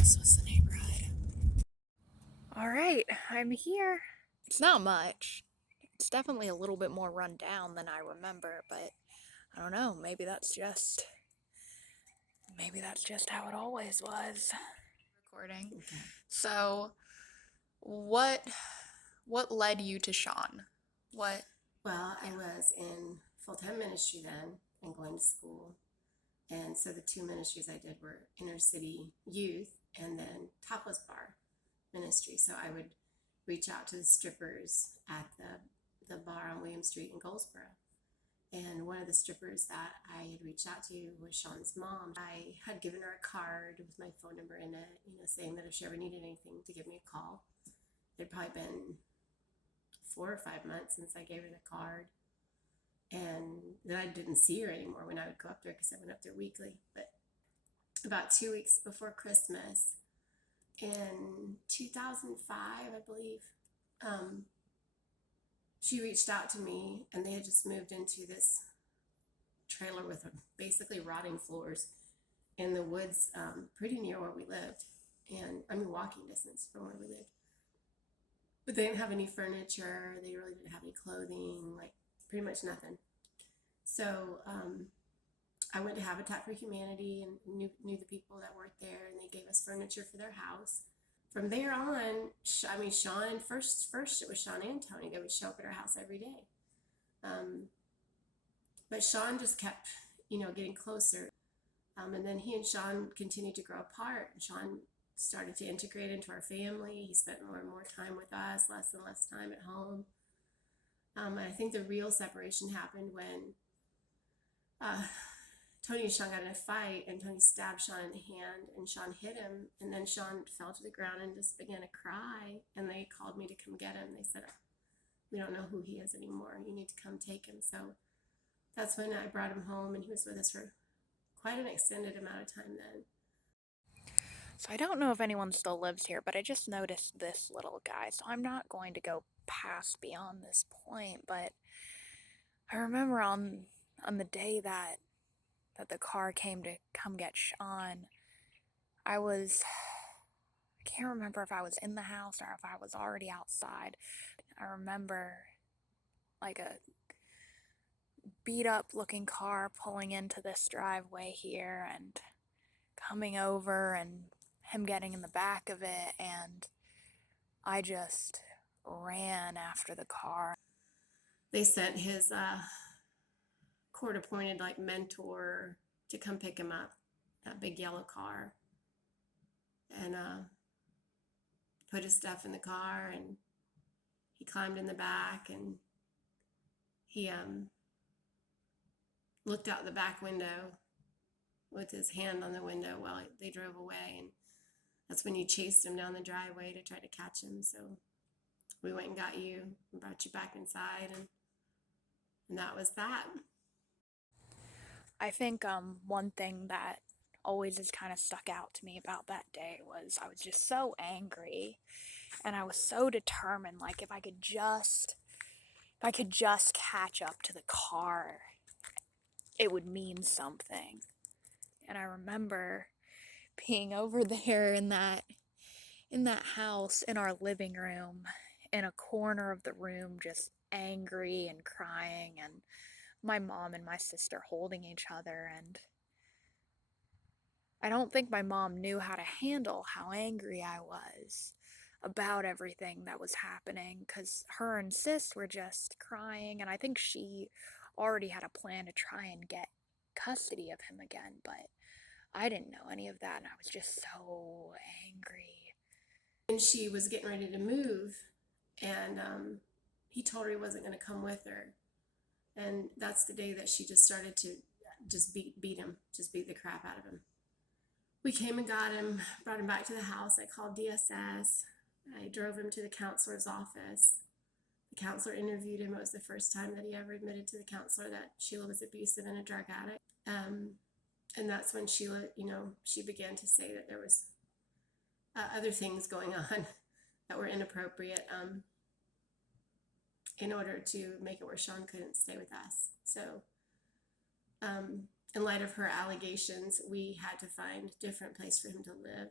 This was the neighborhood. Alright, I'm here. It's not much. It's definitely a little bit more run down than I remember, but I don't know, maybe that's just how it always was. Recording. Okay. So, what led you to Sean? What? Well, I was in full-time ministry then and going to school. And so the two ministries I did were inner city youth and then topless bar ministry. So I would reach out to the strippers at the bar on William Street in Goldsboro. And one of the strippers that I had reached out to was Sean's mom. I had given her a card with my phone number in it, saying that if she ever needed anything to give me a call. It'd probably been 4 or 5 months since I gave her the card. And then I didn't see her anymore when I would go up there because I went up there weekly. But about 2 weeks before Christmas in 2005, I believe, she reached out to me, and they had just moved into this trailer with basically rotting floors in the woods, pretty near where we lived. And I mean, walking distance from where we lived. But they didn't have any furniture. They really didn't have any clothing, like pretty much nothing. So I went to Habitat for Humanity and knew the people that worked there, and they gave us furniture for their house. From there on, Sean, first it was Sean and Tony. They would show up at our house every day. But Sean just kept, getting closer. And then he and Sean continued to grow apart. Sean started to integrate into our family. He spent more and more time with us, less and less time at home. And I think the real separation happened when Tony and Sean got in a fight, and Tony stabbed Sean in the hand, and Sean hit him, and then Sean fell to the ground and just began to cry, and they called me to come get him. They said, "We don't know who he is anymore. You need to come take him." So that's when I brought him home, and he was with us for quite an extended amount of time then. So I don't know if anyone still lives here, but I just noticed this little guy, so I'm not going to go past beyond this point, but I remember on the day that the car came to come get Sean, I can't remember if I was in the house or if I was already outside. I remember like a beat up looking car pulling into this driveway here and coming over and him getting in the back of it, and I just ran after the car. They sent his court appointed like mentor to come pick him up, that big yellow car, and put his stuff in the car, and he climbed in the back, and he looked out the back window with his hand on the window while they drove away, and that's when you chased him down the driveway to try to catch him. So we went and got you and brought you back inside, and that was that. I think one thing that always has kind of stuck out to me about that day was I was just so angry, and I was so determined, like if I could just catch up to the car, it would mean something. And I remember being over there in that house in our living room, in a corner of the room, just angry and crying, and my mom and my sister holding each other. And I don't think my mom knew how to handle how angry I was about everything that was happening, because her and sis were just crying, and I think she already had a plan to try and get custody of him again, but I didn't know any of that, and I was just so angry. And she was getting ready to move, and he told her he wasn't going to come with her. And that's the day that she just started to just beat him, just beat the crap out of him. We came and got him, brought him back to the house. I called DSS. I drove him to the counselor's office. The counselor interviewed him. It was the first time that he ever admitted to the counselor that Sheila was abusive and a drug addict. And that's when Sheila, she began to say that there was other things going on that were inappropriate in order to make it where Sean couldn't stay with us. So in light of her allegations, we had to find a different place for him to live.